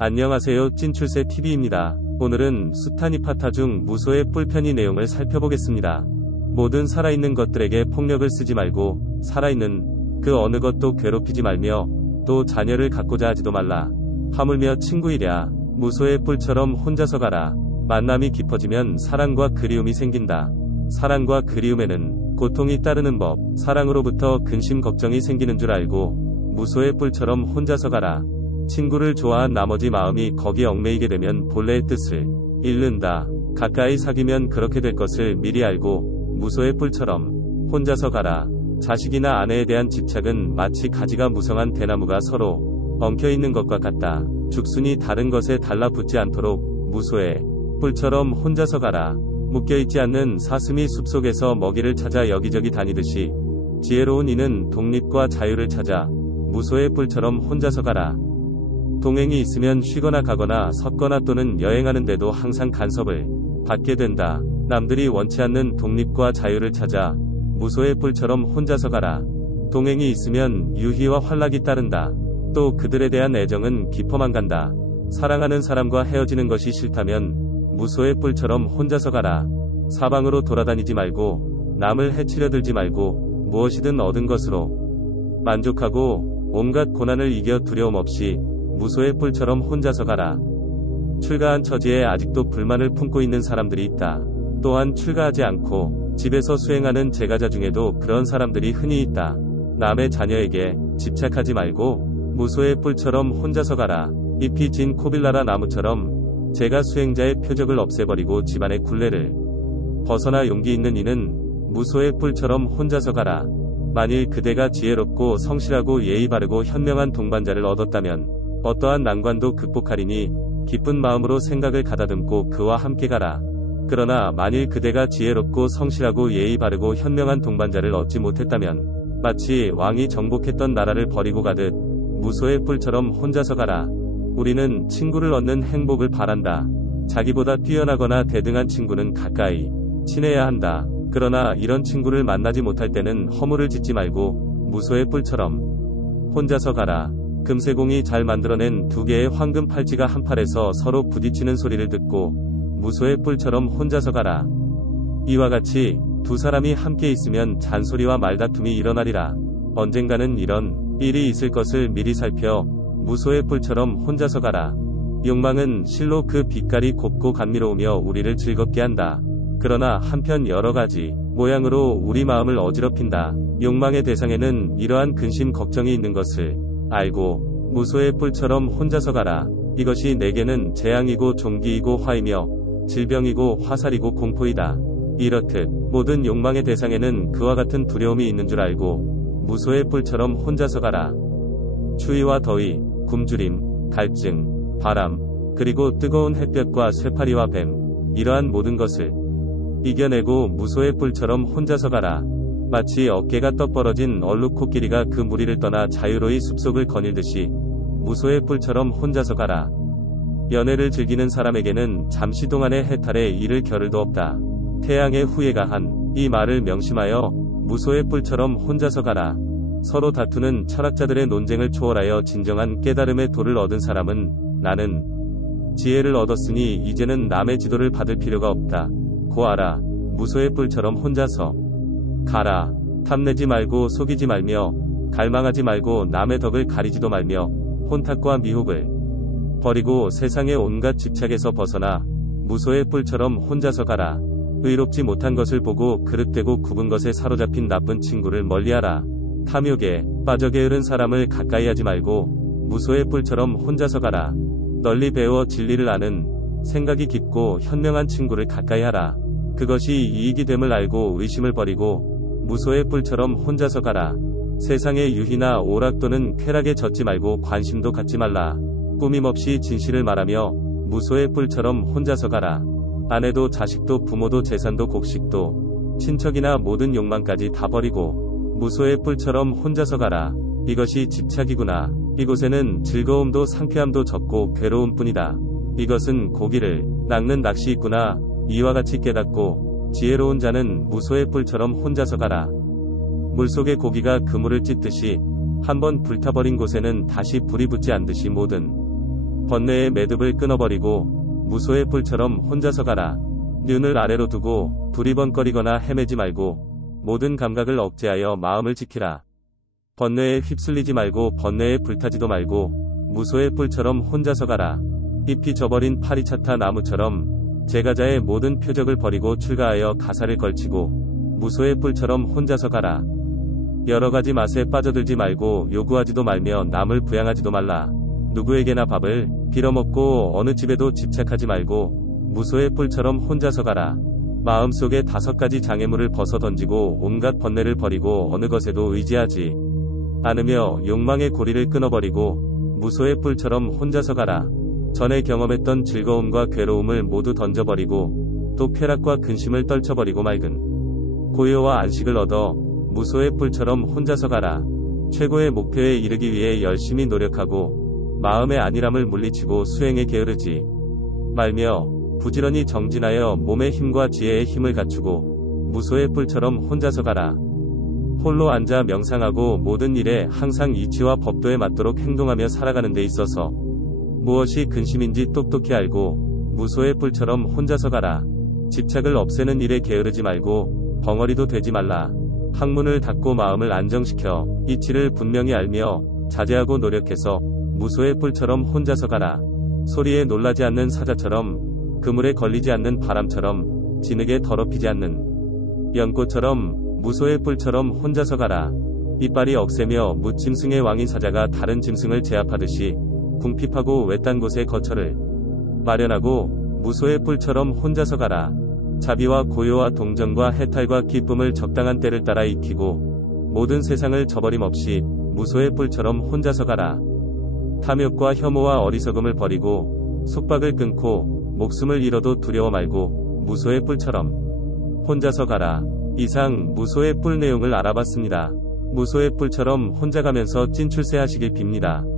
안녕하세요. 찐출세TV입니다. 오늘은 수타니파타 중 무소의 뿔편이 내용을 살펴보겠습니다. 모든 살아있는 것들에게 폭력을 쓰지 말고 살아있는 그 어느 것도 괴롭히지 말며 또 자녀를 갖고자 하지도 말라. 하물며 친구이랴. 무소의 뿔처럼 혼자서 가라. 만남이 깊어지면 사랑과 그리움이 생긴다. 사랑과 그리움에는 고통이 따르는 법. 사랑으로부터 근심 걱정이 생기는 줄 알고 무소의 뿔처럼 혼자서 가라. 친구를 좋아한 나머지 마음이 거기에 얽매이게 되면 본래의 뜻을 잃는다. 가까이 사귀면 그렇게 될 것을 미리 알고 무소의 뿔처럼 혼자서 가라. 자식이나 아내에 대한 집착은 마치 가지가 무성한 대나무가 서로 엉켜있는 것과 같다. 죽순이 다른 것에 달라붙지 않도록 무소의 뿔처럼 혼자서 가라. 묶여있지 않는 사슴이 숲속에서 먹이를 찾아 여기저기 다니듯이 지혜로운 이는 독립과 자유를 찾아 무소의 뿔처럼 혼자서 가라. 동행이 있으면 쉬거나 가거나 섰거나 또는 여행하는데도 항상 간섭을 받게 된다. 남들이 원치 않는 독립과 자유를 찾아 무소의 뿔처럼 혼자서 가라. 동행이 있으면 유희와 환락이 따른다. 또 그들에 대한 애정은 깊어만 간다. 사랑하는 사람과 헤어지는 것이 싫다면 무소의 뿔처럼 혼자서 가라. 사방으로 돌아다니지 말고 남을 해치려 들지 말고 무엇이든 얻은 것으로 만족하고 온갖 고난을 이겨 두려움 없이 무소의 뿔처럼 혼자서 가라. 출가한 처지에 아직도 불만을 품고 있는 사람들이 있다. 또한 출가하지 않고 집에서 수행하는 제가자 중에도 그런 사람들이 흔히 있다. 남의 자녀에게 집착하지 말고 무소의 뿔처럼 혼자서 가라. 잎이 진 코빌라라 나무처럼 제가 수행자의 표적을 없애버리고 집안의 굴레를 벗어나 용기 있는 이는 무소의 뿔처럼 혼자서 가라. 만일 그대가 지혜롭고 성실하고 예의 바르고 현명한 동반자를 얻었다면 어떠한 난관도 극복하리니 기쁜 마음으로 생각을 가다듬고 그와 함께 가라. 그러나 만일 그대가 지혜롭고 성실하고 예의 바르고 현명한 동반자를 얻지 못했다면 마치 왕이 정복했던 나라를 버리고 가듯 무소의 뿔처럼 혼자서 가라. 우리는 친구를 얻는 행복을 바란다. 자기보다 뛰어나거나 대등한 친구는 가까이 친해야 한다. 그러나 이런 친구를 만나지 못할 때는 허물을 짓지 말고 무소의 뿔처럼 혼자서 가라. 금세공이 잘 만들어낸 두 개의 황금 팔찌가 한 팔에서 서로 부딪히는 소리를 듣고 무소의 뿔처럼 혼자서 가라. 이와 같이 두 사람이 함께 있으면 잔소리와 말다툼이 일어나리라. 언젠가는 이런 일이 있을 것을 미리 살펴 무소의 뿔처럼 혼자서 가라. 욕망은 실로 그 빛깔이 곱고 감미로우며 우리를 즐겁게 한다. 그러나 한편 여러가지 모양으로 우리 마음을 어지럽힌다. 욕망의 대상에는 이러한 근심 걱정이 있는 것을 알고 무소의 뿔처럼 혼자서 가라. 이것이 내게는 재앙이고 종기이고 화이며 질병이고 화살이고 공포이다. 이렇듯 모든 욕망의 대상에는 그와 같은 두려움이 있는 줄 알고 무소의 뿔처럼 혼자서 가라. 추위와 더위, 굶주림, 갈증, 바람, 그리고 뜨거운 햇볕과 쇠파리와 뱀, 이러한 모든 것을 이겨내고 무소의 뿔처럼 혼자서 가라. 마치 어깨가 떡 벌어진 얼룩코끼리가 그 무리를 떠나 자유로이 숲속을 거닐듯이 무소의 뿔처럼 혼자서 가라. 연애를 즐기는 사람에게는 잠시 동안의 해탈에 이를 겨를도 없다. 태양의 후예가 한 이 말을 명심하여 무소의 뿔처럼 혼자서 가라. 서로 다투는 철학자들의 논쟁을 초월하여 진정한 깨달음의 도를 얻은 사람은 나는 지혜를 얻었으니 이제는 남의 지도를 받을 필요가 없다. 고하라. 무소의 뿔처럼 혼자서 가라. 탐내지 말고 속이지 말며 갈망하지 말고 남의 덕을 가리지도 말며 혼탁과 미혹을 버리고 세상의 온갖 집착에서 벗어나 무소의 뿔처럼 혼자서 가라. 의롭지 못한 것을 보고 그릇되고 굽은 것에 사로잡힌 나쁜 친구를 멀리하라. 탐욕에 빠져 게으른 사람을 가까이 하지 말고 무소의 뿔처럼 혼자서 가라. 널리 배워 진리를 아는 생각이 깊고 현명한 친구를 가까이 하라. 그것이 이익이 됨을 알고 의심을 버리고 무소의 뿔처럼 혼자서 가라. 세상의 유희나 오락 또는 쾌락에 젖지 말고 관심도 갖지 말라. 꾸밈없이 진실을 말하며 무소의 뿔처럼 혼자서 가라. 아내도 자식도 부모도 재산도 곡식도 친척이나 모든 욕망까지 다 버리고 무소의 뿔처럼 혼자서 가라. 이것이 집착이구나. 이곳에는 즐거움도 상쾌함도 적고 괴로움뿐이다. 이것은 고기를 낚는 낚시있구나. 이와 같이 깨닫고 지혜로운 자는 무소의 뿔처럼 혼자서 가라. 물속의 고기가 그물을 찢듯이 한번 불타버린 곳에는 다시 불이 붙지 않듯이 모든 번뇌의 매듭을 끊어버리고 무소의 뿔처럼 혼자서 가라. 눈을 아래로 두고 두리번거리거나 헤매지 말고 모든 감각을 억제하여 마음을 지키라. 번뇌에 휩쓸리지 말고 번뇌에 불타지도 말고 무소의 뿔처럼 혼자서 가라. 잎이 져버린 파리차타 나무처럼 제가자의 모든 표적을 버리고 출가하여 가사를 걸치고 무소의 뿔처럼 혼자서 가라. 여러가지 맛에 빠져들지 말고 요구하지도 말며 남을 부양하지도 말라. 누구에게나 밥을 빌어먹고 어느 집에도 집착하지 말고 무소의 뿔처럼 혼자서 가라. 마음속에 5가지 장애물을 벗어 던지고 온갖 번뇌를 버리고 어느 것에도 의지하지 않으며 욕망의 고리를 끊어버리고 무소의 뿔처럼 혼자서 가라. 전에 경험했던 즐거움과 괴로움을 모두 던져버리고 또 쾌락과 근심을 떨쳐버리고 맑은 고요와 안식을 얻어 무소의 뿔처럼 혼자서 가라. 최고의 목표에 이르기 위해 열심히 노력하고 마음의 안일함을 물리치고 수행에 게으르지 말며 부지런히 정진하여 몸의 힘과 지혜의 힘을 갖추고 무소의 뿔처럼 혼자서 가라. 홀로 앉아 명상하고 모든 일에 항상 이치와 법도에 맞도록 행동하며 살아가는 데 있어서 무엇이 근심인지 똑똑히 알고 무소의 뿔처럼 혼자서 가라. 집착을 없애는 일에 게으르지 말고 벙어리도 되지 말라. 학문을 닫고 마음을 안정시켜 이치를 분명히 알며 자제하고 노력해서 무소의 뿔처럼 혼자서 가라. 소리에 놀라지 않는 사자처럼 그물에 걸리지 않는 바람처럼 진흙에 더럽히지 않는 연꽃처럼 무소의 뿔처럼 혼자서 가라. 이빨이 억세며 무짐승의 왕인 사자가 다른 짐승을 제압하듯이 궁핍하고 외딴 곳에 거처를 마련하고 무소의 뿔처럼 혼자서 가라. 자비와 고요와 동정과 해탈과 기쁨을 적당한 때를 따라 익히고 모든 세상을 저버림 없이 무소의 뿔처럼 혼자서 가라. 탐욕과 혐오와 어리석음을 버리고 속박을 끊고 목숨을 잃어도 두려워 말고 무소의 뿔처럼 혼자서 가라. 이상 무소의 뿔 내용을 알아봤습니다. 무소의 뿔처럼 혼자 가면서 찐출세 하시길 빕니다.